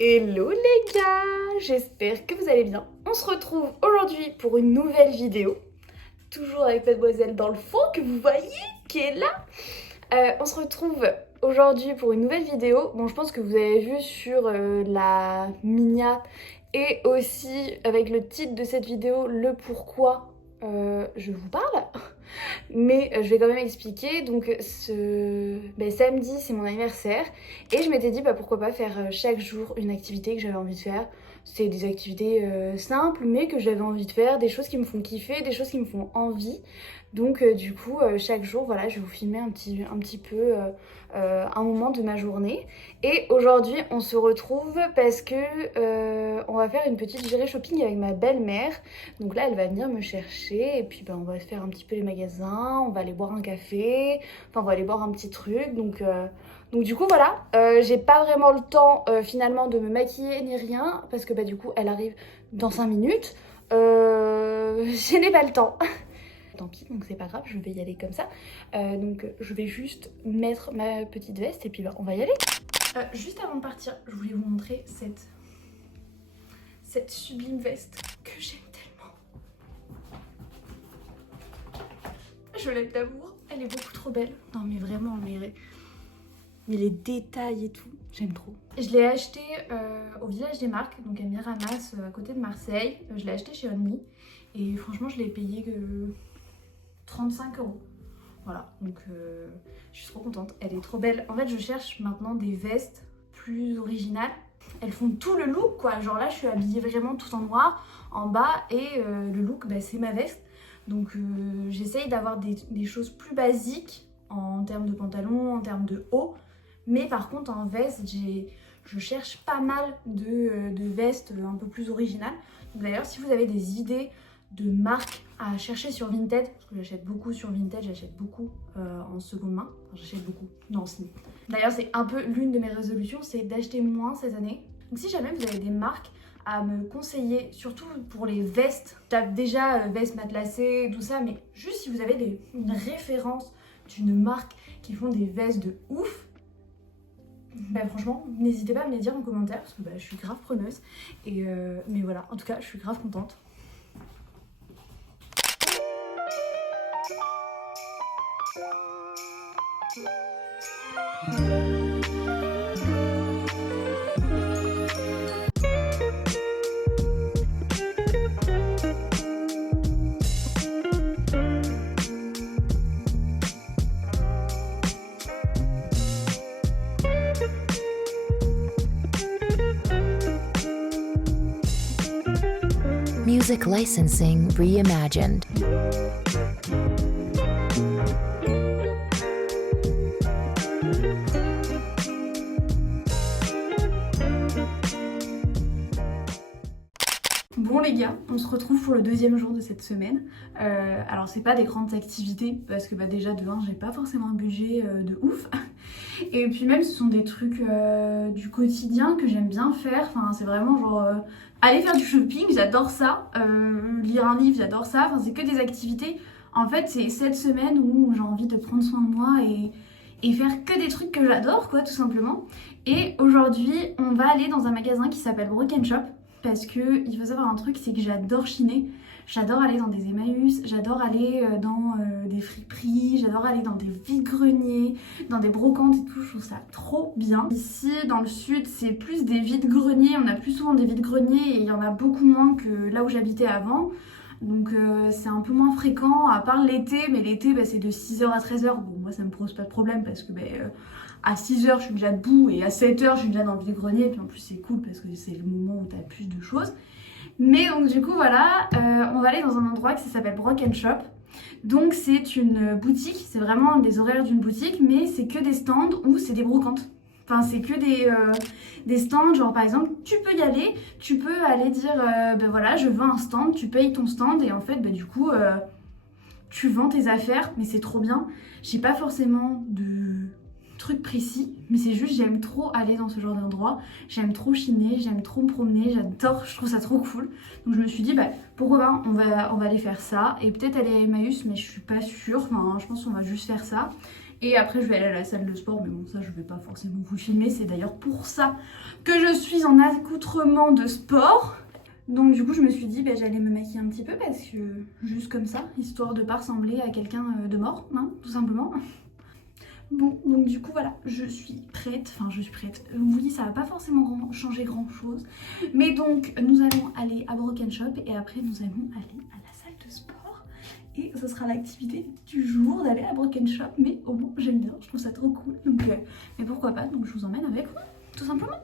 Hello les gars, j'espère que vous allez bien. On se retrouve aujourd'hui pour une nouvelle vidéo. Toujours avec Mademoiselle dans le fond que vous voyez, qui est là. On se retrouve aujourd'hui pour une nouvelle vidéo. Bon, je pense que vous avez vu sur la Minia et aussi avec le titre de cette vidéo, le pourquoi je vous parle. Mais je vais quand même expliquer. Donc samedi c'est mon anniversaire et je m'étais dit pourquoi pas faire chaque jour une activité que j'avais envie de faire. C'est des activités simples mais que j'avais envie de faire, des choses qui me font kiffer, des choses qui me font envie. Donc du coup chaque jour voilà, je vais vous filmer un petit peu un moment de ma journée. Et aujourd'hui on se retrouve parce que on va faire une petite virée shopping avec ma belle-mère. Donc là elle va venir me chercher et puis on va faire un petit peu les magasins, on va aller boire un café, enfin on va aller boire un petit truc. Donc du coup voilà, j'ai pas vraiment le temps finalement de me maquiller ni rien parce que du coup elle arrive dans 5 minutes. Je n'ai pas le temps. Tant pis, donc c'est pas grave, je vais y aller comme ça. Donc je vais juste mettre ma petite veste et puis on va y aller. Juste avant de partir, je voulais vous montrer cette sublime veste que j'aime tellement. Je l'aime d'amour, elle est beaucoup trop belle. Non mais vraiment, mais les détails et tout, j'aime trop. Je l'ai acheté au Village des Marques, donc à Miramas, à côté de Marseille. Je l'ai acheté chez Only et franchement je l'ai payé 35 €. Voilà, donc je suis trop contente, elle est trop belle. En fait, je cherche maintenant des vestes plus originales. Elles font tout le look quoi, genre là je suis habillée vraiment tout en noir en bas et le look c'est ma veste. Donc j'essaye d'avoir des choses plus basiques en termes de pantalon, en termes de haut. Mais par contre en veste, je cherche pas mal de vestes un peu plus originales. D'ailleurs si vous avez des idées de marques à chercher sur Vinted, parce que j'achète beaucoup sur Vinted, j'achète beaucoup en seconde main, enfin, j'achète beaucoup, non c'est... D'ailleurs c'est un peu l'une de mes résolutions, c'est d'acheter moins cette année. Donc si jamais vous avez des marques à me conseiller, surtout pour les vestes, j'avais déjà vestes matelassées, tout ça, mais juste si vous avez une référence d'une marque qui font des vestes de ouf, franchement, n'hésitez pas à me les dire en commentaire, parce que je suis grave preneuse. Et mais voilà, en tout cas, je suis grave contente. Music licensing reimagined. Bon les gars, on se retrouve pour le deuxième jour de cette semaine. Alors c'est pas des grandes activités parce que déjà de 1 j'ai pas forcément un budget de ouf. Et puis même ce sont des trucs du quotidien que j'aime bien faire. Enfin c'est vraiment genre aller faire du shopping, j'adore ça. Lire un livre, j'adore ça. Enfin c'est que des activités. En fait c'est cette semaine où j'ai envie de prendre soin de moi et faire que des trucs que j'adore quoi tout simplement. Et aujourd'hui on va aller dans un magasin qui s'appelle Broken Shop. Parce que il faut savoir un truc, c'est que j'adore chiner. J'adore aller dans des Emmaüs, j'adore aller dans des friperies, j'adore aller dans des vide-greniers, dans des brocantes et tout, je trouve ça trop bien. Ici, dans le sud, c'est plus des vide-greniers, on a plus souvent des vide-greniers et il y en a beaucoup moins que là où j'habitais avant. Donc c'est un peu moins fréquent, à part l'été, mais l'été c'est de 6h à 13h. Bon, moi ça me pose pas de problème parce que à 6h je suis déjà debout et à 7h je suis déjà dans le vide-grenier. Et puis en plus c'est cool parce que c'est le moment où t'as plus de choses. Mais donc du coup voilà, on va aller dans un endroit qui s'appelle Broken Shop. Donc c'est une boutique, c'est vraiment des horaires d'une boutique, mais c'est que des stands où c'est des brocantes. Enfin c'est que des stands, genre par exemple tu peux y aller, tu peux aller dire voilà je veux un stand, tu payes ton stand et en fait du coup tu vends tes affaires, mais c'est trop bien. J'ai pas forcément de truc précis, mais c'est juste j'aime trop aller dans ce genre d'endroit, j'aime trop chiner, j'aime trop me promener, j'adore, je trouve ça trop cool. Donc je me suis dit pourquoi pas, on va aller faire ça et peut-être aller à Emmaüs, mais je suis pas sûre, enfin je pense qu'on va juste faire ça. Et après je vais aller à la salle de sport, mais bon ça je vais pas forcément vous filmer, c'est d'ailleurs pour ça que je suis en accoutrement de sport. Donc du coup je me suis dit j'allais me maquiller un petit peu parce que juste comme ça, histoire de pas ressembler à quelqu'un de mort, hein, tout simplement. Bon, donc du coup voilà, je suis prête, oui ça va pas forcément changer grand chose, mais donc nous allons aller à Broken Shop et après nous allons aller à la salle de sport et ce sera l'activité du jour d'aller à Broken Shop, mais au moins j'aime bien, je trouve ça trop cool, donc mais pourquoi pas, donc je vous emmène avec moi, tout simplement.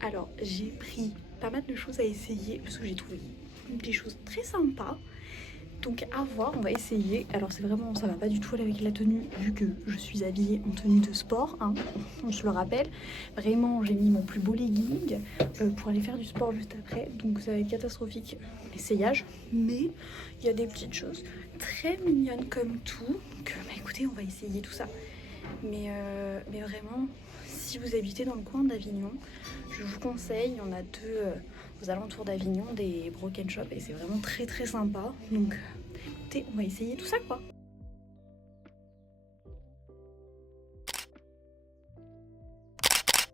Alors j'ai pris pas mal de choses à essayer parce que j'ai trouvé des choses très sympas. Donc à voir, on va essayer. Alors c'est vraiment, ça va pas du tout aller avec la tenue vu que je suis habillée en tenue de sport, hein, on se le rappelle. Vraiment j'ai mis mon plus beau legging pour aller faire du sport juste après. Donc ça va être catastrophique l'essayage. Mais il y a des petites choses très mignonnes comme tout. Donc écoutez, on va essayer tout ça. Mais vraiment, si vous habitez dans le coin d'Avignon, je vous conseille, il y en a deux aux alentours d'Avignon, des Broken Shop et c'est vraiment très très sympa. Donc écoutez, on va essayer tout ça quoi.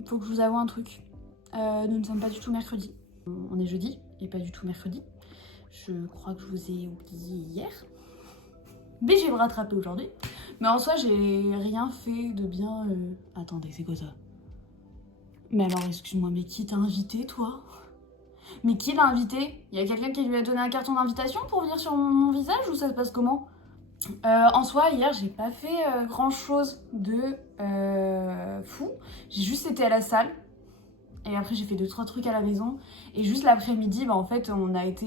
Faut que je vous avoue un truc, nous ne sommes pas du tout mercredi. On est jeudi et pas du tout mercredi. Je crois que je vous ai oublié hier. Mais j'ai me rattrapé aujourd'hui. Mais en soi, j'ai rien fait de bien... Attendez, c'est quoi ça? Mais alors, excuse-moi, mais qui t'a invité, toi? Mais qui l'a invité? Il y a quelqu'un qui lui a donné un carton d'invitation pour venir sur mon visage ou ça se passe comment? En soi, hier, j'ai pas fait grand-chose de fou. J'ai juste été à la salle. Et après, j'ai fait 2-3 trucs à la maison. Et juste l'après-midi, en fait, on a été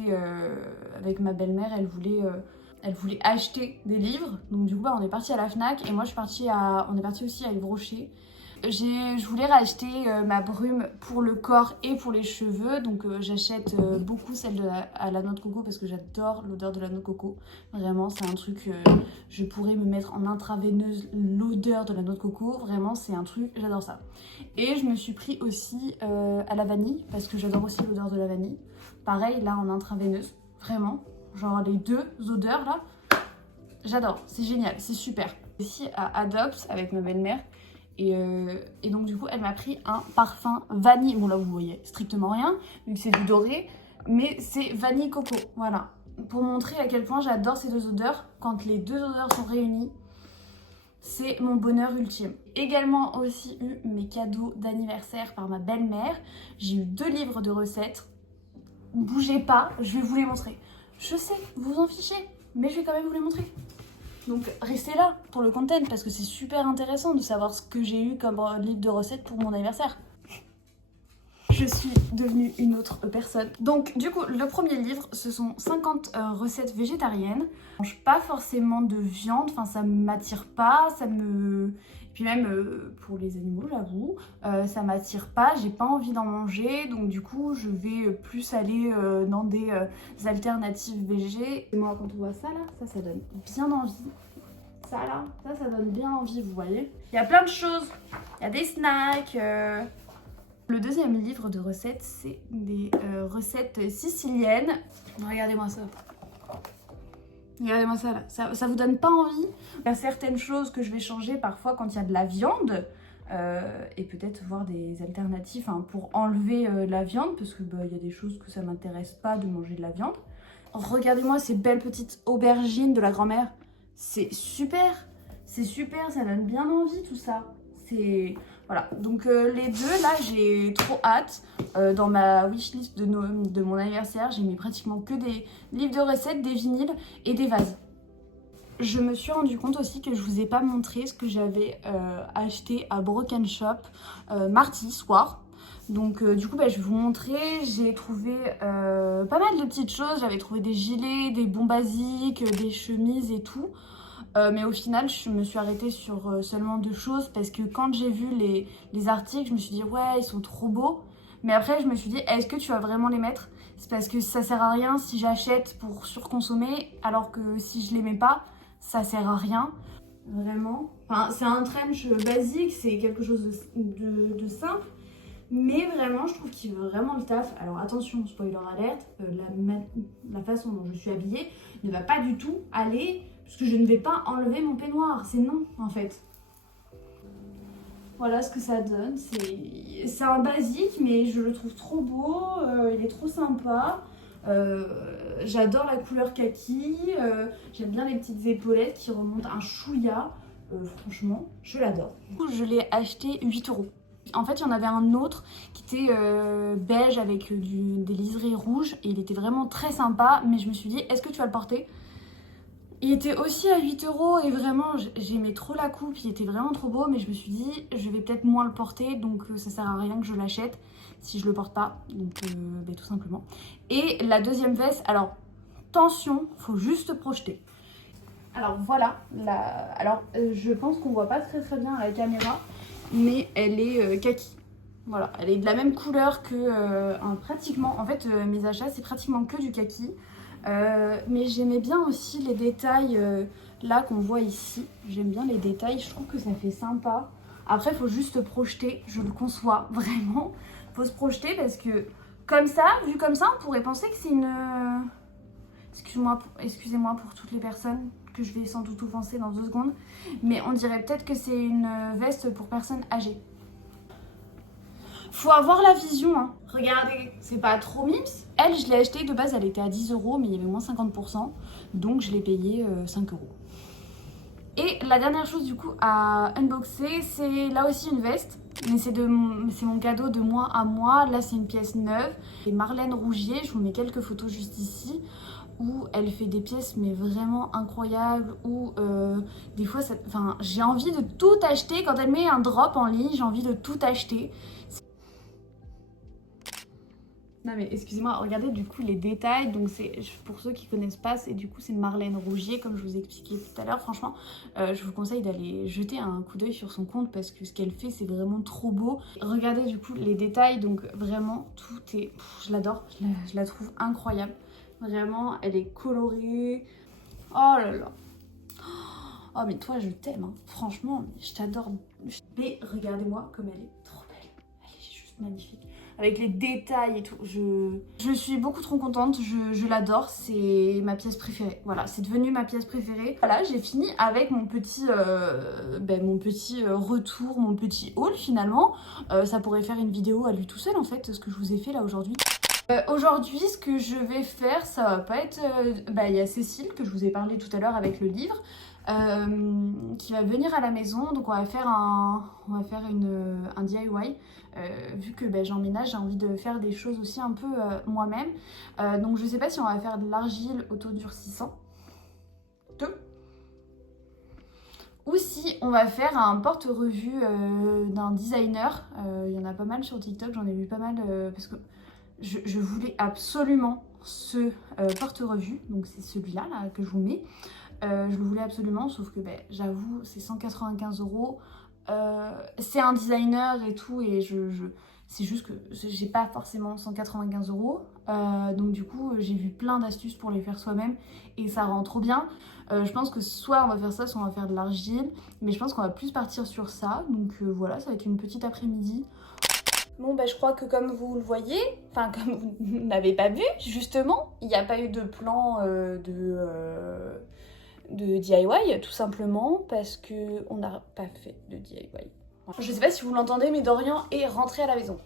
avec ma belle-mère, elle voulait acheter des livres, donc du coup on est parti à la Fnac et moi on est parti aussi à Yves Rocher. Je voulais racheter ma brume pour le corps et pour les cheveux, donc j'achète beaucoup celle à la noix de coco parce que j'adore l'odeur de la noix de coco. Vraiment c'est un truc, je pourrais me mettre en intraveineuse l'odeur de la noix de coco, vraiment c'est un truc, j'adore ça. Et je me suis pris aussi à la vanille parce que j'adore aussi l'odeur de la vanille. Pareil là en intraveineuse, vraiment. Genre les deux odeurs là, j'adore, c'est génial, c'est super. Ici à Adopt avec ma belle-mère et donc du coup elle m'a pris un parfum vanille. Bon là vous voyez strictement rien vu que c'est du doré, mais c'est vanille coco, voilà. Pour montrer à quel point j'adore ces deux odeurs, quand les deux odeurs sont réunies, c'est mon bonheur ultime. Également aussi eu mes cadeaux d'anniversaire par ma belle-mère. J'ai eu 2 livres de recettes. Bougez pas, je vais vous les montrer. Je sais, vous en fichez, mais je vais quand même vous les montrer. Donc restez là pour le content parce que c'est super intéressant de savoir ce que j'ai eu comme livre de recettes pour mon anniversaire. Je suis devenue une autre personne. Donc du coup, le premier livre, ce sont 50 recettes végétariennes. Je mange pas forcément de viande, enfin ça m'attire pas, ça me... Puis même pour les animaux, j'avoue, ça m'attire pas, j'ai pas envie d'en manger, donc du coup je vais plus aller dans des alternatives végé. Et moi quand on voit ça là, ça donne bien envie. Ça là, ça donne bien envie, vous voyez. Il y a plein de choses, il y a des snacks. Le deuxième livre de recettes, c'est des recettes siciliennes. Regardez-moi ça. Regardez-moi ça là, ça vous donne pas envie? Il y a certaines choses que je vais changer parfois quand il y a de la viande et peut-être voir des alternatives pour enlever la viande parce que il y a des choses que ça m'intéresse pas de manger de la viande. Regardez-moi ces belles petites aubergines de la grand-mère, c'est super, ça donne bien envie tout ça. C'est... Voilà, donc les deux là j'ai trop hâte. Dans ma wishlist de mon anniversaire, j'ai mis pratiquement que des livres de recettes, des vinyles et des vases. Je me suis rendu compte aussi que je vous ai pas montré ce que j'avais acheté à Broken Shop mardi soir. Donc du coup je vais vous montrer, j'ai trouvé pas mal de petites choses, j'avais trouvé des gilets, des bons basiques, des chemises et tout. Mais au final, je me suis arrêtée sur seulement 2 choses parce que quand j'ai vu les articles, je me suis dit ouais, ils sont trop beaux. Mais après, je me suis dit, est-ce que tu vas vraiment les mettre? C'est parce que ça sert à rien si j'achète pour surconsommer, alors que si je les mets pas, ça sert à rien. Vraiment. Enfin, c'est un trench basique, c'est quelque chose de simple. Mais vraiment, je trouve qu'il veut vraiment le taf. Alors attention, spoiler alert, la façon dont je suis habillée ne va pas du tout aller, parce que je ne vais pas enlever mon peignoir. C'est non, en fait. Voilà ce que ça donne. C'est un basique, mais je le trouve trop beau. Il est trop sympa. J'adore la couleur kaki. J'aime bien les petites épaulettes qui remontent un chouïa. Franchement, je l'adore. Je l'ai acheté 8 €. En fait, il y en avait un autre qui était beige avec des liserés rouges. Et il était vraiment très sympa. Mais je me suis dit, est-ce que tu vas le porter? Il était aussi à 8 € et vraiment j'aimais trop la coupe, il était vraiment trop beau, mais je me suis dit je vais peut-être moins le porter, donc ça sert à rien que je l'achète si je le porte pas, donc tout simplement. Et la deuxième veste, alors attention, faut juste projeter. Alors voilà, je pense qu'on voit pas très bien à la caméra, mais elle est kaki. Voilà, elle est de la même couleur que pratiquement, en fait mes achats c'est pratiquement que du kaki. Mais j'aimais bien aussi les détails là qu'on voit ici. J'aime bien les détails, je trouve que ça fait sympa. Après, il faut juste projeter, je le conçois vraiment. Il faut se projeter parce que comme ça, vu comme ça, on pourrait penser que c'est une... Excusez-moi pour toutes les personnes que je vais sans doute offenser dans 2 secondes. Mais on dirait peut-être que c'est une veste pour personnes âgées. Faut avoir la vision, hein. Regardez, c'est pas trop mimes. Elle, je l'ai achetée de base, elle était à 10 €, mais il y avait moins 50%. Donc je l'ai payée 5 €. Et la dernière chose du coup à unboxer, c'est là aussi une veste. Mais c'est mon cadeau de moi à moi. Là, c'est une pièce neuve. C'est Marlène Rougier, je vous mets quelques photos juste ici. Où elle fait des pièces mais vraiment incroyables, où des fois, j'ai envie de tout acheter. Quand elle met un drop en ligne, j'ai envie de tout acheter. Non mais excusez-moi, regardez du coup les détails, donc c'est pour ceux qui connaissent pas, c'est Marlène Rougier comme je vous ai expliqué tout à l'heure. Franchement, je vous conseille d'aller jeter un coup d'œil sur son compte parce que ce qu'elle fait c'est vraiment trop beau. Regardez du coup les détails, donc vraiment tout est... je l'adore, je la trouve incroyable. Vraiment, elle est colorée. Oh là là. Oh mais toi je t'aime, hein. Franchement, je t'adore. Mais regardez-moi comme elle est trop belle. Elle est juste magnifique. Avec les détails et tout. Je suis beaucoup trop contente, je l'adore, c'est ma pièce préférée. Voilà, c'est devenu ma pièce préférée. Voilà, j'ai fini avec mon petit retour, mon petit haul finalement. Ça pourrait faire une vidéo à lui tout seul en fait, ce que je vous ai fait là aujourd'hui. Aujourd'hui, ce que je vais faire, ça va pas être... il y a Cécile, que je vous ai parlé tout à l'heure avec le livre, qui va venir à la maison. Donc on va faire un DIY. Vu que j'emménage, j'ai envie de faire des choses aussi un peu moi-même. Donc je sais pas si on va faire de l'argile autodurcissant. Ou si on va faire un porte-revue d'un designer. Il y en a pas mal sur TikTok, j'en ai vu pas mal parce que je voulais absolument ce porte-revue. Donc c'est celui-là là, que je vous mets. Je le voulais absolument, sauf que j'avoue, c'est 195 €. C'est un designer et tout, et c'est juste que j'ai pas forcément 195 €. Donc du coup, j'ai vu plein d'astuces pour les faire soi-même et ça rend trop bien. Je pense que soit on va faire ça, soit on va faire de l'argile, mais je pense qu'on va plus partir sur ça. Donc voilà, ça va être une petite après-midi. Bon je crois que comme vous le voyez, enfin comme vous n'avez pas vu justement, il n'y a pas eu de plan de DIY, tout simplement parce que on n'a pas fait de DIY. Je sais pas si vous l'entendez, mais Dorian est rentré à la maison.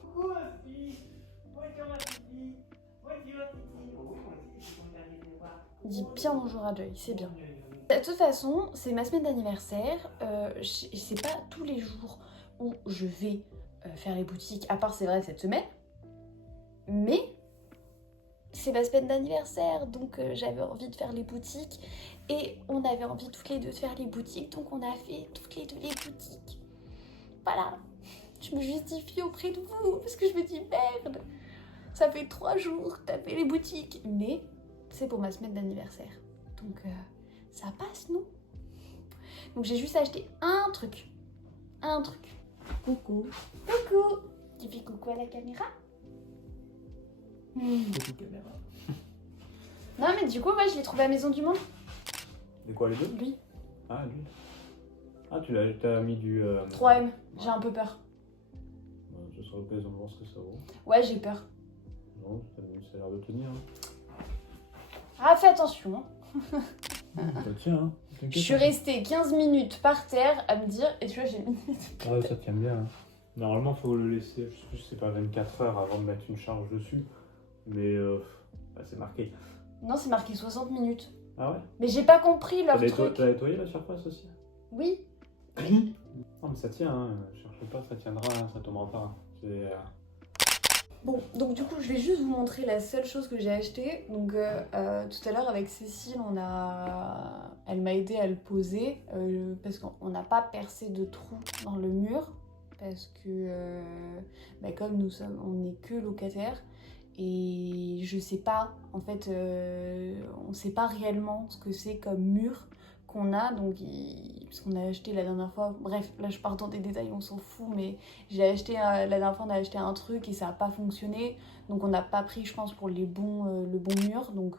Il dit bien bonjour à Joy, c'est bien. De toute façon, c'est ma semaine d'anniversaire. C'est pas tous les jours où je vais faire les boutiques, à part c'est vrai cette semaine. Mais c'est ma semaine d'anniversaire, donc j'avais envie de faire les boutiques. Et on avait envie toutes les deux de faire les boutiques, donc on a fait toutes les deux les boutiques. Voilà, je me justifie auprès de vous, parce que je me dis merde, ça fait 3 jours que t'as fait les boutiques. Mais c'est pour ma semaine d'anniversaire, donc ça passe, non? Donc j'ai juste acheté un truc. Coucou. Coucou. Tu fais coucou à la caméra? Beaucoup de caméras. Non, mais du coup, moi, je l'ai trouvé à Maison du Monde. De quoi les deux? Lui. Ah, lui. Ah, t'as mis du... 3M. J'ai un peu peur. Ce sera l'occasion de voir ce que ça vaut. Ouais, j'ai peur. Non, ça a l'air de tenir. Hein. Ah, fais attention. Ça tient, hein. Je suis restée 15 minutes par terre à me dire, et tu vois, j'ai mis... Ouais, ça tient bien. Hein. Normalement, faut le laisser, je sais pas, 24 heures avant de mettre une charge dessus. Mais bah, c'est marqué. Non, c'est marqué 60 minutes. Ah ouais? Mais j'ai pas compris leur truc. T'as nettoyé la surface aussi? Oui. Non, mais ça tient, hein. Cherche pas, ça tiendra, hein. Ça tombera pas. C'est... Bon, donc du coup, je vais juste vous montrer la seule chose que j'ai achetée. Donc tout à l'heure avec Cécile, elle m'a aidé à le poser parce qu'on n'a pas percé de trou dans le mur parce que comme on n'est que locataire et je sais pas, en fait, on sait pas réellement ce que c'est comme mur qu'on a, donc parce qu'on a acheté la dernière fois, bref, là je pars dans des détails, on s'en fout, mais j'ai acheté, la dernière fois on a acheté un truc et ça n'a pas fonctionné, donc on n'a pas pris, je pense, pour le bon mur, donc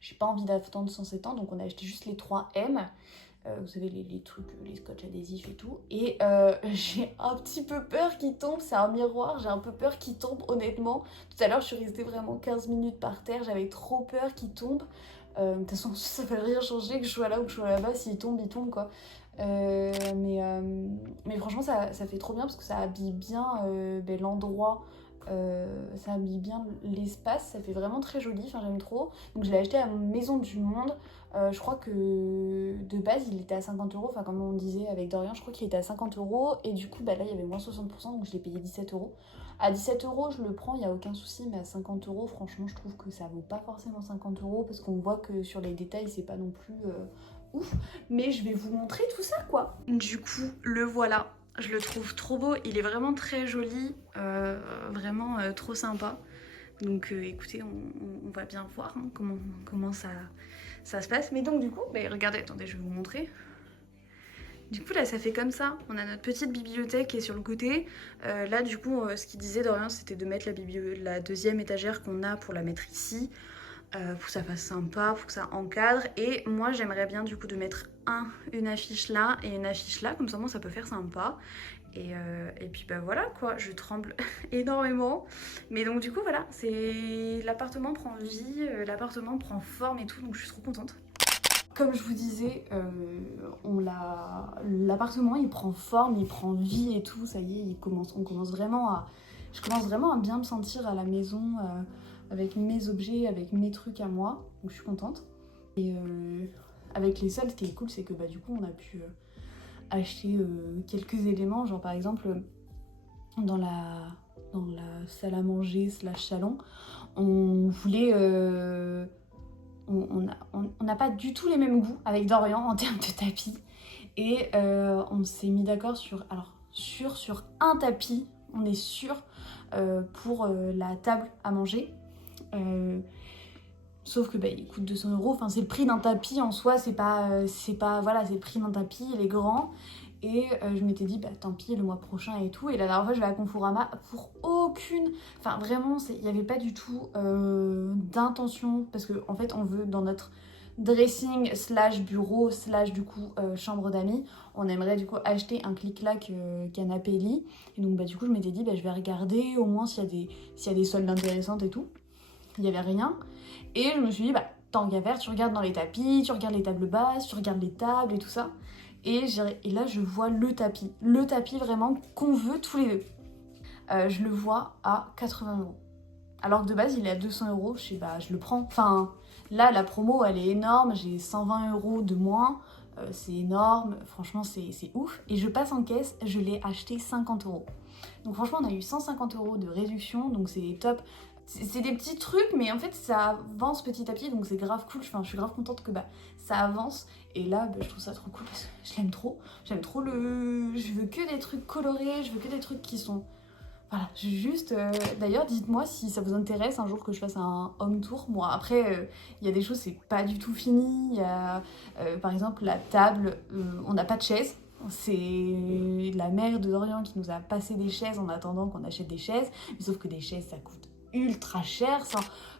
j'ai pas envie d'attendre 107 ans, donc on a acheté juste les 3M, vous savez, les trucs, les scotch adhésifs et tout, et j'ai un petit peu peur qu'il tombe, c'est un miroir, j'ai un peu peur qu'il tombe, honnêtement. Tout à l'heure je suis restée vraiment 15 minutes par terre, j'avais trop peur qu'il tombe. De toute façon, ça ne fait rien changer que je sois là ou que je sois là-bas. S'il tombe, il tombe, quoi. Mais franchement, ça fait trop bien parce que ça habille bien l'endroit. Ça habille bien l'espace. Ça fait vraiment très joli. Enfin, j'aime trop. Donc, je l'ai acheté à Maison du Monde. Je crois que de base, il était à 50 €. Enfin, comme on disait avec Dorian, je crois qu'il était à 50 €. Et du coup, là, il y avait moins 60%. Donc, je l'ai payé 17 €. À 17 € je le prends, il n'y a aucun souci, mais à 50 €, franchement, je trouve que ça vaut pas forcément 50 € parce qu'on voit que sur les détails, c'est pas non plus ouf. Mais je vais vous montrer tout ça, quoi. Du coup, le voilà. Je le trouve trop beau. Il est vraiment très joli, vraiment trop sympa. Donc écoutez, on va bien voir hein, comment ça se passe. Mais donc du coup, regardez, attendez, je vais vous montrer. Du coup là ça fait comme ça, on a notre petite bibliothèque qui est sur le côté. Là du coup ce qu'il disait Dorian c'était de mettre la deuxième étagère qu'on a pour la mettre ici. Pour que ça fasse sympa, pour que ça encadre. Et moi j'aimerais bien du coup de mettre une affiche là et une affiche là, comme ça moi ça peut faire sympa. Et puis voilà quoi, je tremble énormément. Mais donc du coup voilà, l'appartement prend vie, l'appartement prend forme et tout, donc je suis trop contente. Comme je vous disais, l'appartement il prend forme, il prend vie et tout, ça y est, je commence vraiment à bien me sentir à la maison avec mes objets, avec mes trucs à moi, donc je suis contente. Et avec les soldes, ce qui est cool, c'est que du coup on a pu acheter quelques éléments, genre par exemple dans la salle à manger / salon, on voulait... on n'a pas du tout les mêmes goûts avec Dorian en termes de tapis et on s'est mis d'accord sur un tapis, on est sûr pour la table à manger, sauf que il coûte 200 €, enfin c'est le prix d'un tapis en soi, c'est pas voilà, c'est le prix d'un tapis, il est grand. Et je m'étais dit tant pis le mois prochain et tout, et la dernière fois je vais à Conforama pour aucune, enfin vraiment il n'y avait pas du tout d'intention, parce que en fait on veut dans notre dressing / bureau / du coup chambre d'amis, on aimerait du coup acheter un clic-clac canapé lit, et donc du coup je m'étais dit je vais regarder au moins s'il y a des soldes intéressantes et tout. Il n'y avait rien, et je me suis dit tant qu'à faire, tu regardes dans les tapis, tu regardes les tables basses, tu regardes les tables et tout ça. Et là je vois le tapis vraiment qu'on veut tous les deux. Je le vois à 80 €. Alors que de base il est à 200 €, je sais je le prends. Enfin là la promo elle est énorme, j'ai 120 € de moins, c'est énorme, franchement c'est ouf. Et je passe en caisse, je l'ai acheté 50 €. Donc franchement on a eu 150 € de réduction, donc c'est top. C'est des petits trucs, mais en fait ça avance petit à petit, donc c'est grave cool. Enfin, je suis grave contente que ça avance. Et là, je trouve ça trop cool parce que je l'aime trop. J'aime trop je veux que des trucs colorés, je veux que des trucs qui sont... Voilà, juste... D'ailleurs, dites-moi si ça vous intéresse un jour que je fasse un home tour. Bon, après, il y a des choses, c'est pas du tout fini. Il y a, par exemple, la table, on n'a pas de chaise. C'est la mère de Dorian qui nous a passé des chaises en attendant qu'on achète des chaises. Mais sauf que des chaises, ça coûte ultra cher.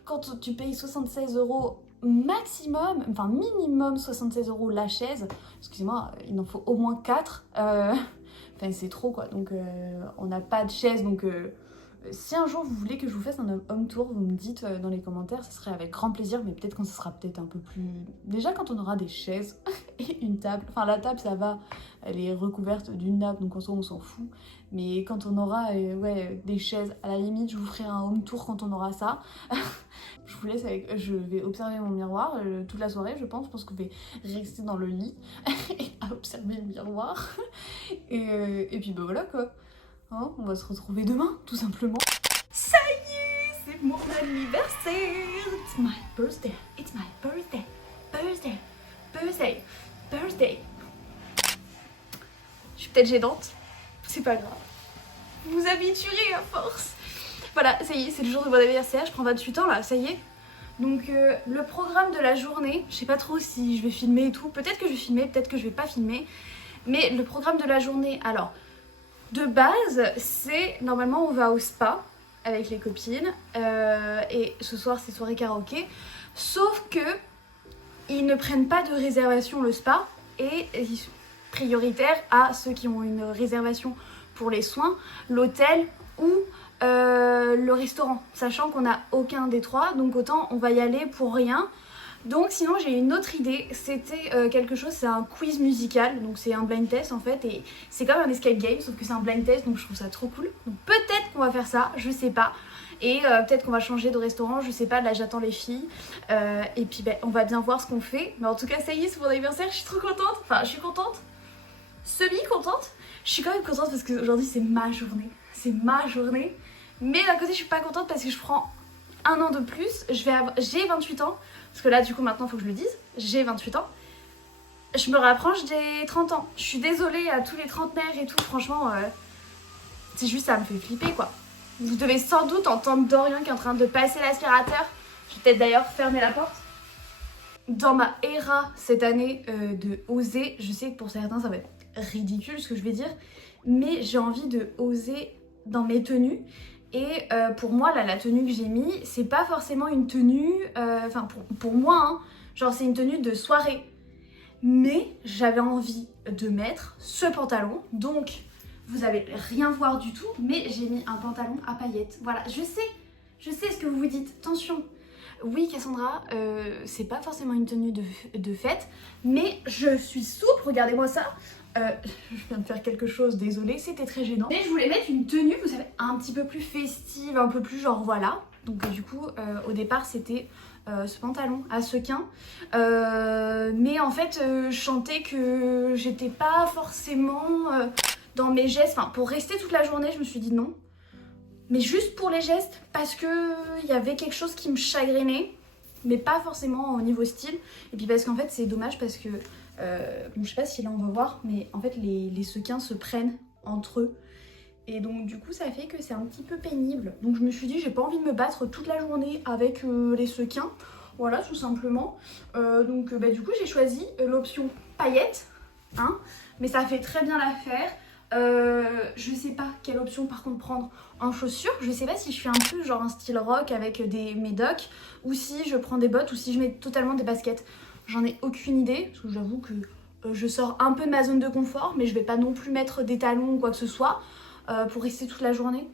Quand tu payes 76 € maximum, enfin minimum 76 € la chaise, excusez-moi, il en faut au moins 4. Enfin, c'est trop quoi. Donc, on n'a pas de chaise. Donc, si un jour vous voulez que je vous fasse un home tour, vous me dites dans les commentaires, ce serait avec grand plaisir. Mais peut-être quand ce sera peut-être un peu plus. Déjà, quand on aura des chaises et une table. Enfin, la table, ça va. Elle est recouverte d'une nappe, donc en soi, on s'en fout. Mais quand on aura des chaises, à la limite, je vous ferai un home tour quand on aura ça. Je vous laisse avec. Je vais observer mon miroir toute la soirée, je pense. Je pense que je vais rester dans le lit à observer le miroir. Et puis, bah voilà quoi. Hein, on va se retrouver demain, tout simplement. Ça y est, c'est mon anniversaire. It's my birthday. It's my birthday. Birthday. Birthday. Birthday. Je suis peut-être gênante. C'est pas grave. Vous vous habituerez à force. Voilà, ça y est, c'est le jour de mon anniversaire. Je prends 28 ans là, ça y est. Donc le programme de la journée, je sais pas trop si je vais filmer et tout. Peut-être que je vais filmer, peut-être que je vais pas filmer. Mais le programme de la journée, alors... De base, c'est normalement on va au spa avec les copines et ce soir c'est soirée karaoké. Sauf que ils ne prennent pas de réservation le spa et ils sont prioritaires à ceux qui ont une réservation pour les soins, l'hôtel ou le restaurant. Sachant qu'on n'a aucun des trois, donc autant on va y aller pour rien. Donc sinon j'ai une autre idée, c'était quelque chose, c'est un quiz musical, donc c'est un blind test en fait, et c'est comme un escape game, sauf que c'est un blind test, donc je trouve ça trop cool. Donc peut-être qu'on va faire ça, je sais pas, et peut-être qu'on va changer de restaurant, je sais pas, là j'attends les filles, et puis on va bien voir ce qu'on fait. Mais en tout cas ça y est, c'est mon anniversaire, je suis trop contente, enfin je suis contente, semi-contente, je suis quand même contente parce qu'aujourd'hui c'est ma journée, mais d'un côté je suis pas contente parce que je prends un an de plus, j'ai 28 ans, parce que là du coup maintenant il faut que je le dise, j'ai 28 ans, je me rapproche des 30 ans, je suis désolée à tous les trentenaires et tout, franchement, c'est juste ça me fait flipper quoi. Vous devez sans doute entendre Dorian qui est en train de passer l'aspirateur, je vais peut-être d'ailleurs fermer la porte. Dans ma era cette année de oser, je sais que pour certains ça va être ridicule ce que je vais dire, mais j'ai envie de oser dans mes tenues. Et pour moi, là, la tenue que j'ai mis, c'est pas forcément une tenue, enfin pour moi, hein, genre c'est une tenue de soirée. Mais j'avais envie de mettre ce pantalon, donc vous allez rien voir du tout, mais j'ai mis un pantalon à paillettes. Voilà, je sais ce que vous vous dites, attention. Oui Cassandra, c'est pas forcément une tenue de fête, mais je suis souple, regardez-moi ça. Je viens de faire quelque chose, désolée, c'était très gênant. Mais je voulais mettre une tenue, vous savez, un petit peu plus festive, un peu plus genre voilà. Donc du coup, au départ, c'était ce pantalon à sequins. Mais en fait, je sentais que j'étais pas forcément dans mes gestes. Enfin, pour rester toute la journée, je me suis dit non. Mais juste pour les gestes, parce que il y avait quelque chose qui me chagrinait. Mais pas forcément au niveau style. Et puis parce qu'en fait, c'est dommage parce que... je sais pas si là on va voir, mais en fait les sequins se prennent entre eux et donc du coup ça fait que c'est un petit peu pénible. Donc je me suis dit j'ai pas envie de me battre toute la journée avec les sequins, voilà tout simplement. Donc du coup j'ai choisi l'option paillettes, hein, mais ça fait très bien l'affaire. Je sais pas quelle option par contre prendre en chaussures, je sais pas si je fais un peu genre un style rock avec des médocs ou si je prends des bottes ou si je mets totalement des baskets. J'en ai aucune idée, parce que j'avoue que je sors un peu de ma zone de confort, mais je vais pas non plus mettre des talons ou quoi que ce soit pour rester toute la journée.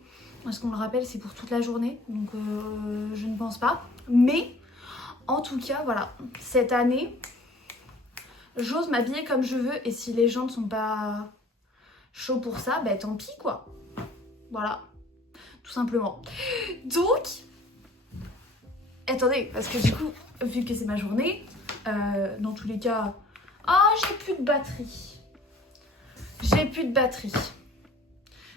Parce qu'on le rappelle, c'est pour toute la journée, donc je ne pense pas. Mais en tout cas, voilà, cette année, j'ose m'habiller comme je veux et si les gens ne sont pas chauds pour ça, bah tant pis quoi. Voilà, tout simplement. Donc, attendez, parce que du coup, vu que c'est ma journée... dans tous les cas... Ah, j'ai plus de batterie.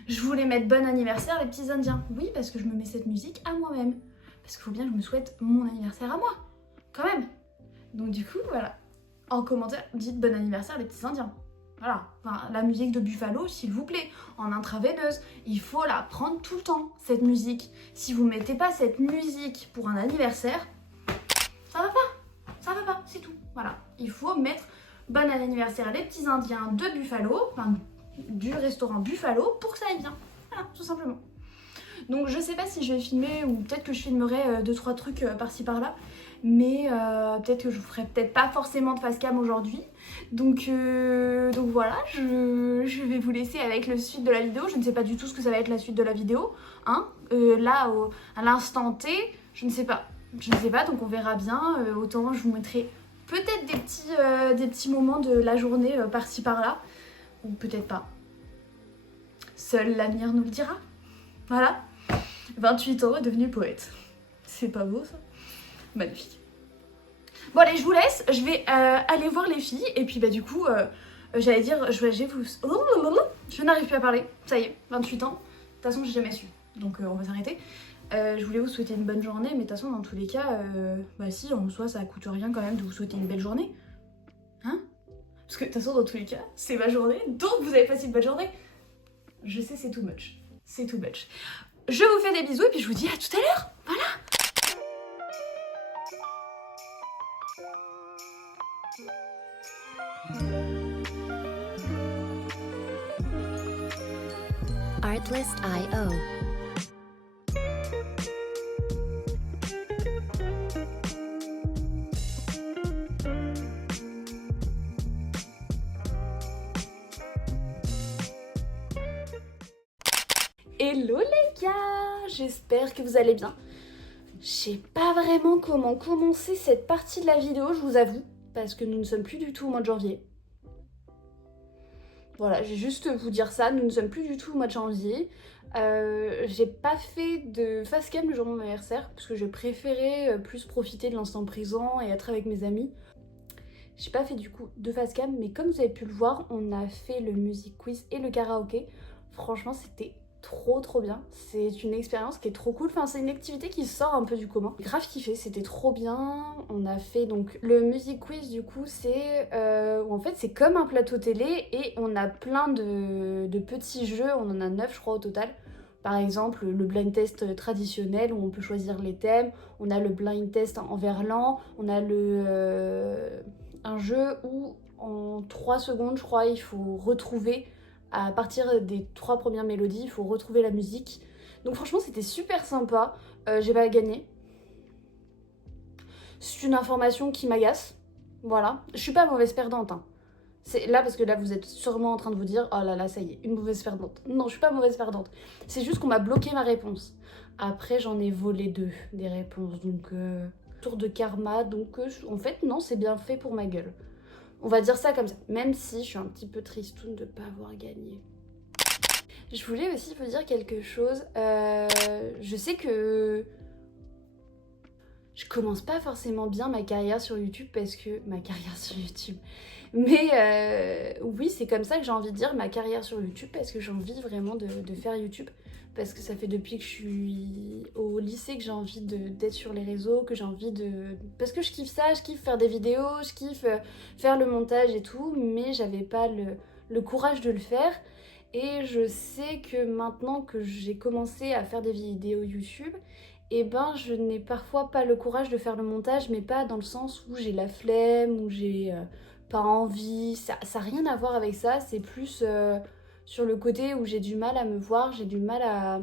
Je voulais mettre bon anniversaire les petits indiens. Oui, parce que je me mets cette musique à moi-même. Parce qu'il faut bien que je me souhaite mon anniversaire à moi. Quand même. Donc du coup, voilà. En commentaire, dites bon anniversaire les petits indiens. Voilà. Enfin, la musique de Buffalo, s'il vous plaît. En intraveineuse. Il faut la prendre tout le temps, cette musique. Si vous mettez pas cette musique pour un anniversaire, ça va pas. Ça va pas, c'est tout. Voilà, il faut mettre bon anniversaire les petits indiens de Buffalo, enfin du restaurant Buffalo pour que ça aille bien. Voilà, tout simplement. Donc je sais pas si je vais filmer ou peut-être que je filmerai 2-3 trucs par-ci par-là. Mais peut-être que je vous ferai peut-être pas forcément de face cam aujourd'hui. Donc voilà, je vais vous laisser avec le suite de la vidéo. Je ne sais pas du tout ce que ça va être la suite de la vidéo. Hein, là, à l'instant T, je ne sais pas. Je ne sais pas, donc on verra bien. Autant je vous mettrai peut-être des petits moments de la journée par-ci par-là. Ou peut-être pas. Seul l'avenir nous le dira. Voilà. 28 ans, devenue poète. C'est pas beau ça? Magnifique. Bon allez, je vous laisse. Je vais aller voir les filles. Et puis bah du coup, j'allais dire, je n'arrive plus à parler. Ça y est, 28 ans. De toute façon, j'ai jamais su. Donc on va s'arrêter. Je voulais vous souhaiter une bonne journée. Mais de toute façon, dans tous les cas, bah si, en soi, ça coûte rien quand même de vous souhaiter une belle journée. Hein? Parce que de toute façon, dans tous les cas, c'est ma journée. Donc vous avez passé une bonne journée. Je sais, c'est too much. C'est too much. Je vous fais des bisous et puis je vous dis à tout à l'heure. Voilà. Artlist.io. Hello les gars, j'espère que vous allez bien. Je sais pas vraiment comment commencer cette partie de la vidéo, je vous avoue, parce que nous ne sommes plus du tout au mois de janvier. Voilà, j'ai juste vous dire ça, nous ne sommes plus du tout au mois de janvier. J'ai pas fait de face cam le jour de mon anniversaire, parce que je préférais plus profiter de l'instant présent et être avec mes amis. J'ai pas fait du coup de face cam, mais comme vous avez pu le voir, on a fait le music quiz et le karaoké. Franchement, c'était trop bien. C'est une expérience qui est trop cool. Enfin, c'est une activité qui sort un peu du commun. J'ai grave kiffé, c'était trop bien. On a fait donc le music quiz, du coup, c'est en fait c'est comme un plateau télé et on a plein de petits jeux. On en a 9 je crois au total. Par exemple, le blind test traditionnel où on peut choisir les thèmes. On a le blind test en verlan. On a un jeu où en 3 secondes, je crois, il faut retrouver, à partir des 3 premières mélodies, il faut retrouver la musique. Donc franchement, c'était super sympa. J'ai pas gagné. C'est une information qui m'agace. Voilà. Je suis pas mauvaise perdante. Hein. C'est là parce que là, vous êtes sûrement en train de vous dire « Oh là là, ça y est, une mauvaise perdante. » Non, je suis pas mauvaise perdante. C'est juste qu'on m'a bloqué ma réponse. Après, j'en ai volé 2 des réponses. Donc, tour de karma. Donc, en fait, non, c'est bien fait pour ma gueule. On va dire ça comme ça, même si je suis un petit peu tristoune de ne pas avoir gagné. Je voulais aussi vous dire quelque chose. Je sais que je commence pas forcément bien ma carrière sur YouTube parce que... Ma carrière sur YouTube... Mais oui, c'est comme ça que j'ai envie de dire ma carrière sur YouTube parce que j'ai envie vraiment de faire YouTube. Parce que ça fait depuis que je suis au lycée que j'ai envie d'être sur les réseaux, que j'ai envie de... Parce que je kiffe ça, je kiffe faire des vidéos, je kiffe faire le montage et tout, mais j'avais pas le courage de le faire. Et je sais que maintenant que j'ai commencé à faire des vidéos YouTube, et ben je n'ai parfois pas le courage de faire le montage, mais pas dans le sens où j'ai la flemme, où j'ai pas envie, ça n'a rien à voir avec ça, c'est plus... sur le côté où j'ai du mal à me voir, j'ai du mal à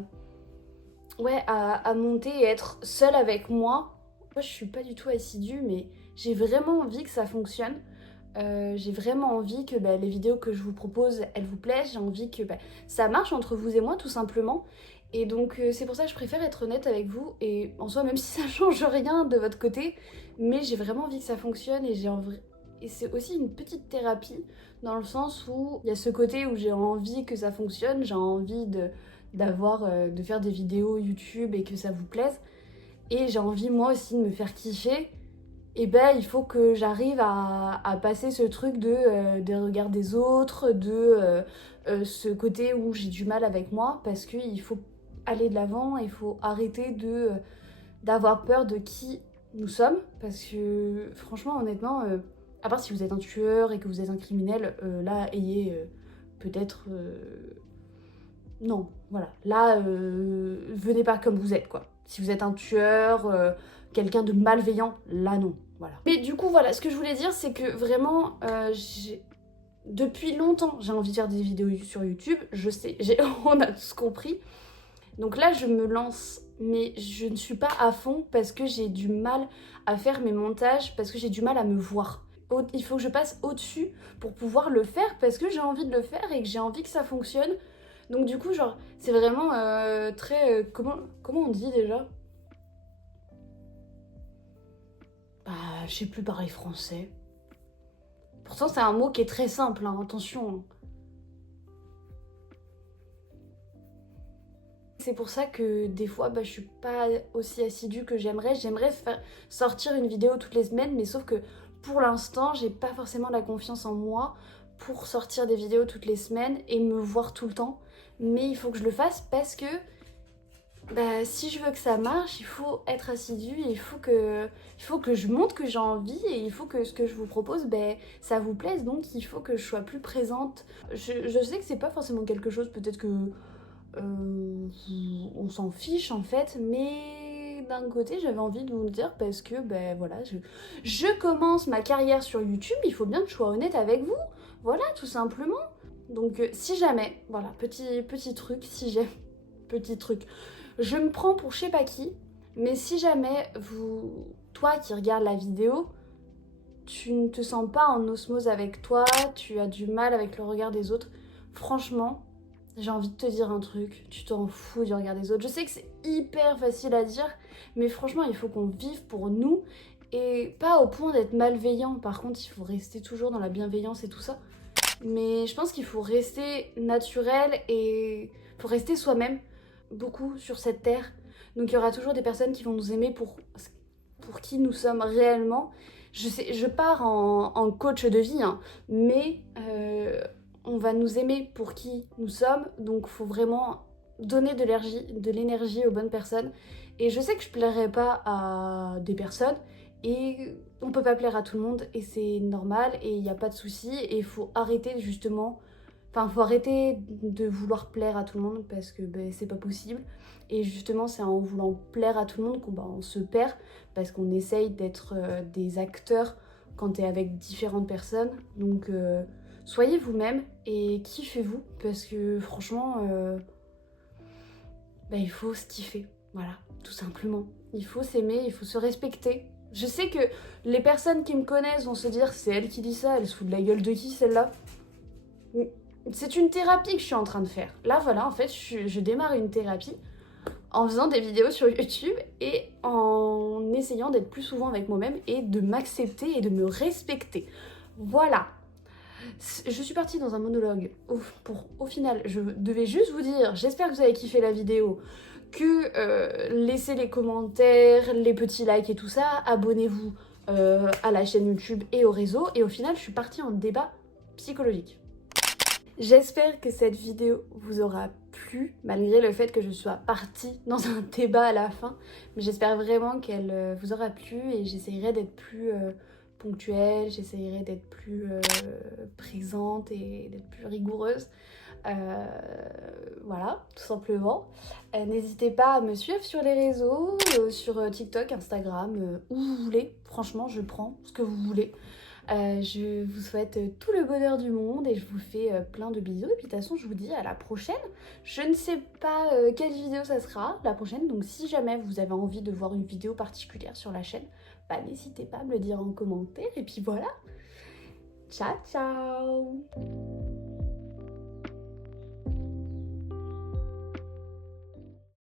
monter et être seule avec moi. Moi, je suis pas du tout assidue, mais j'ai vraiment envie que ça fonctionne. J'ai vraiment envie que les vidéos que je vous propose, elles vous plaisent. J'ai envie que ça marche entre vous et moi, tout simplement. Et donc, c'est pour ça que je préfère être honnête avec vous. Et en soi, même si ça change rien de votre côté, mais j'ai vraiment envie que ça fonctionne et Et c'est aussi une petite thérapie dans le sens où il y a ce côté où j'ai envie que ça fonctionne, j'ai envie de faire des vidéos YouTube et que ça vous plaise. Et j'ai envie moi aussi de me faire kiffer. Et il faut que j'arrive à passer ce truc des regards des autres, ce côté où j'ai du mal avec moi parce qu'il faut aller de l'avant, il faut arrêter d'avoir peur de qui nous sommes. Parce que franchement, honnêtement... à part si vous êtes un tueur et que vous êtes un criminel, là, ayez peut-être... Non, voilà. Là, venez pas comme vous êtes, quoi. Si vous êtes un tueur, quelqu'un de malveillant, là, non. Voilà. Mais du coup, voilà, ce que je voulais dire, c'est que vraiment, depuis longtemps, j'ai envie de faire des vidéos sur YouTube. Je sais, on a tous compris. Donc là, je me lance, mais je ne suis pas à fond parce que j'ai du mal à faire mes montages, parce que j'ai du mal à me voir. Il faut que je passe au-dessus pour pouvoir le faire parce que j'ai envie de le faire et que j'ai envie que ça fonctionne. Donc du coup, genre, c'est vraiment très... comment on dit déjà? Bah, je sais plus pareil français. Pourtant, c'est un mot qui est très simple, hein, attention. C'est pour ça que des fois, je suis pas aussi assidue que j'aimerais. J'aimerais sortir une vidéo toutes les semaines, mais sauf que pour l'instant, j'ai pas forcément la confiance en moi pour sortir des vidéos toutes les semaines et me voir tout le temps. Mais il faut que je le fasse parce que si je veux que ça marche, il faut être assidu, il faut que je montre que j'ai envie et il faut que ce que je vous propose, ça vous plaise. Donc il faut que je sois plus présente. Je sais que c'est pas forcément quelque chose, peut-être que on s'en fiche en fait, mais d'un côté j'avais envie de vous le dire parce que voilà, je commence ma carrière sur YouTube, il faut bien que je sois honnête avec vous, voilà, tout simplement. Donc si jamais, voilà, petit truc, petit truc, je me prends pour je sais pas qui, mais si jamais toi qui regardes la vidéo, tu ne te sens pas en osmose avec toi, tu as du mal avec le regard des autres, franchement, j'ai envie de te dire un truc, tu t'en fous du regard des autres. Je sais que c'est hyper facile à dire, mais franchement, il faut qu'on vive pour nous et pas au point d'être malveillant. Par contre, il faut rester toujours dans la bienveillance et tout ça. Mais je pense qu'il faut rester naturel et il faut rester soi-même, beaucoup sur cette terre. Donc il y aura toujours des personnes qui vont nous aimer pour qui nous sommes réellement. Je pars en coach de vie, hein, mais on va nous aimer pour qui nous sommes, donc faut vraiment donner de l'énergie aux bonnes personnes. Et je sais que je plairai pas à des personnes, et on peut pas plaire à tout le monde, et c'est normal, et il n'y a pas de souci, et il faut arrêter justement... Enfin, faut arrêter de vouloir plaire à tout le monde, parce que c'est pas possible. Et justement, c'est en voulant plaire à tout le monde qu'on se perd, parce qu'on essaye d'être des acteurs quand t'es avec différentes personnes. Donc... soyez vous-même et kiffez-vous parce que franchement, il faut se kiffer, voilà, tout simplement. Il faut s'aimer, il faut se respecter. Je sais que les personnes qui me connaissent vont se dire c'est elle qui dit ça, elle se fout de la gueule de qui celle-là? C'est une thérapie que je suis en train de faire. Là voilà, en fait, je démarre une thérapie en faisant des vidéos sur YouTube et en essayant d'être plus souvent avec moi-même et de m'accepter et de me respecter. Voilà. Je suis partie dans un monologue au final, je devais juste vous dire, j'espère que vous avez kiffé la vidéo, que laissez les commentaires, les petits likes et tout ça, abonnez-vous à la chaîne YouTube et au réseau, et au final je suis partie en débat psychologique. J'espère que cette vidéo vous aura plu, malgré le fait que je sois partie dans un débat à la fin, mais j'espère vraiment qu'elle vous aura plu et j'essayerai d'être plus... ponctuelle, j'essayerai d'être plus présente et d'être plus rigoureuse. Voilà, tout simplement. N'hésitez pas à me suivre sur les réseaux, sur TikTok, Instagram, où vous voulez. Franchement, je prends ce que vous voulez. Je vous souhaite tout le bonheur du monde et je vous fais plein de bisous. Et puis de toute façon, je vous dis à la prochaine. Je ne sais pas quelle vidéo ça sera la prochaine, donc si jamais vous avez envie de voir une vidéo particulière sur la chaîne, n'hésitez pas à me le dire en commentaire. Et puis voilà, ciao ciao.